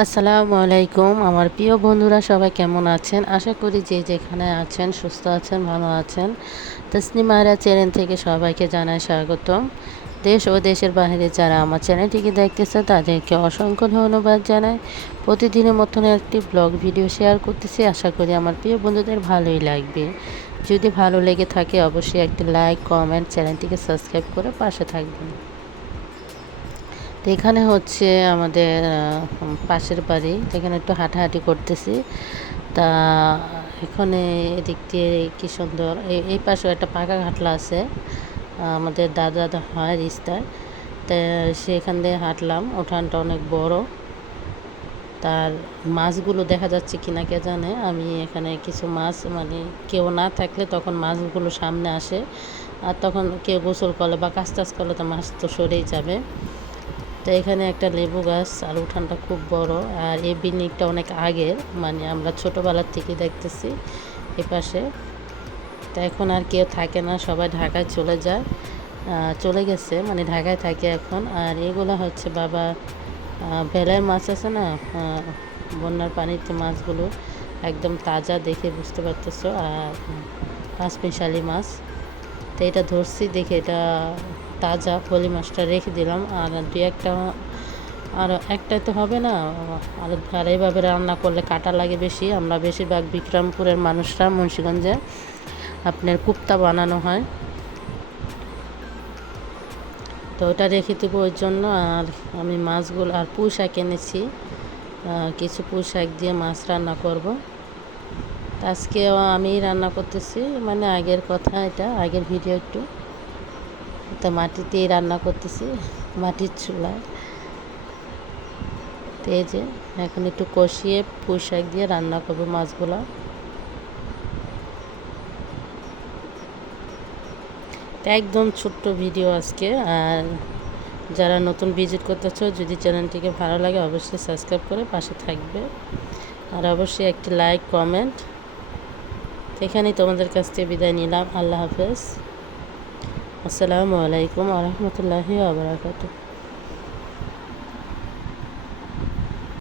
আসসালামু আলাইকুম। আমার প্রিয় বন্ধুরা, সবাই কেমন আছেন? আশা করি যে যেখানে আছেন, সুস্থ আছেন, ভালো আছেন। তসনিমারা চ্যানেল থেকে সবাইকে জানাই স্বাগতম। দেশ ও দেশের বাইরে যারা আমার চ্যানেলটিকে দেখতেছে তাদেরকে অসংখ্য ধন্যবাদ জানাই। প্রতিদিনের মতন একটি ব্লগ ভিডিও শেয়ার করতেছি। আশা করি আমার প্রিয় বন্ধুদের ভালোই লাগবে। যদি ভালো লেগে থাকে, অবশ্যই একটি লাইক, কমেন্ট, চ্যানেলটিকে সাবস্ক্রাইব করে পাশে থাকবেন। তো এখানে হচ্ছে আমাদের পাশের বাড়ি। এখানে একটু হাঁটাহাঁটি করতেছি। তা এখানে এদিক দিয়ে কি সুন্দর এই পাশেও একটা পাকা ঘাটলা আছে। আমাদের দাদা হয় রিস্তায় তা সেখান দিয়ে হাঁটলাম। উঠানটা অনেক বড়। তার মাছগুলো দেখা যাচ্ছে কিনা কে জানে। আমি এখানে কিছু মাছ মানে কেউ না থাকলে তখন মাছগুলো সামনে আসে। আর তখন কেউ গোসল করলে বা কাজ টাজ করলে তো মাছ তো সরেই যাবে। তো এখানে একটা লেবু গাছ, আর উঠানটা খুব বড়, আর এই বিল্ডিংটা অনেক আগের মানে আমরা ছোটোবেলার থেকে দেখতেছি এ পাশে। তো এখন আর কেউ থাকে না, সবাই ঢাকায় চলে যায় চলে গেছে মানে ঢাকায় থাকে এখন। আর এগুলো হচ্ছে বাবা ভেলায় মাছ আছে না বন্যার পানিতে মাছগুলো একদম তাজা দেখে বুঝতে পারতেছো, আর পাঁচ মিশালি মাছ। তো এটা ধরছি, দেখে এটা তাজা পলি মাছটা রেখে দিলাম। আর দু একটা, আর একটাই তো হবে না, আর এইভাবে রান্না করলে কাটা লাগে বেশি। আমরা বেশিরভাগ বিক্রমপুরের মানুষরা মুন্সিগঞ্জে আপনার কুপ্তা বানানো হয়। তো ওটা রেখে দেবো ওই জন্য। আর আমি মাছগুলো, আর পুঁই এনেছি। কিছু পুঁই দিয়ে মাছ রান্না করব। আজকে আমি রান্না করতেছি মানে আগের কথা এটা, আগের ভিডিও একটু। তো মাটিতেই রান্না করতেছি, মাটির চুলায়। তো এই যে, এখন একটু কষিয়ে পুঁই শাক দিয়ে রান্না করব মাছগুলো। একদম ছোট্ট ভিডিও আজকে, আর যারা নতুন ভিজিট করতেছ, যদি চ্যানেলটিকে ভালো লাগে, অবশ্যই সাবস্ক্রাইব করে পাশে থাকবে। আর অবশ্যই একটি লাইক কমেন্ট এখানেই তোমাদের কাছ থেকে বিদায় নিলাম। আল্লাহ হাফেজ। আসসালামু আলাইকুম আ রহমতুল্লাহি আবরাকাতু